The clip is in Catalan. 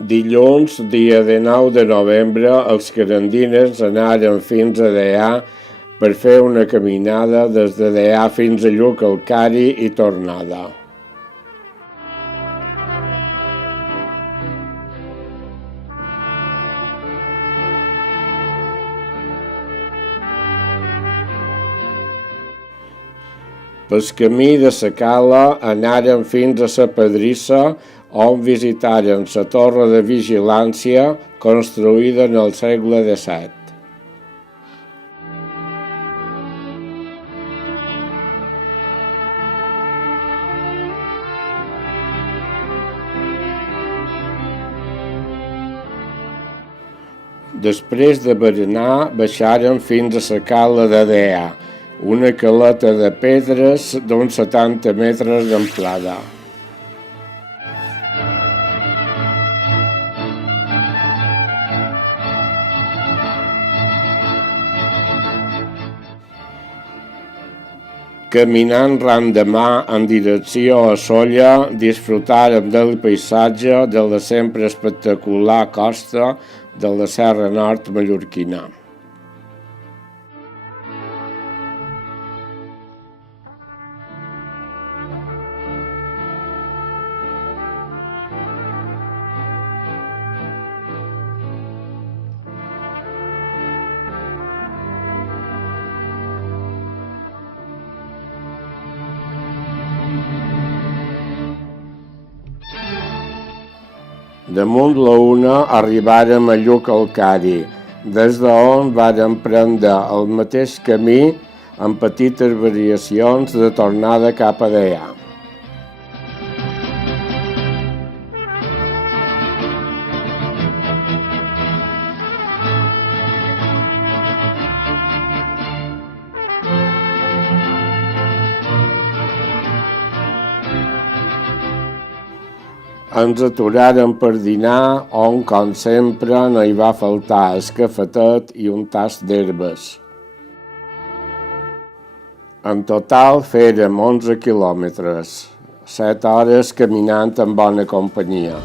Dilluns, dia 19 de novembre, els carandines anaren fins a Deià per fer una caminada des de Deià fins a Lluc al Cari i tornada. Pel camí de sa Cala anaren fins a sa Pedrissa, on visitaren la torre de vigilància construïda en el segle XVII. Després de berenar, baixaren fins a la Cala de Deià, una caleta de pedres d'uns 70 metres d'amplada. Caminant ran de mà en direcció a Sóller, disfrutàrem del paisatge de la sempre espectacular costa de la Serra Nord mallorquina. Damunt la una arribàrem a Lluc al Cari, des d'on vàrem prendre el mateix camí amb petites variacions de tornada cap a Deià. Ens aturaren per dinar, on, com sempre, no hi va faltar el cafetet i un tast d'herbes. En total fèrem 11 quilòmetres, 7 hores caminant en bona companyia.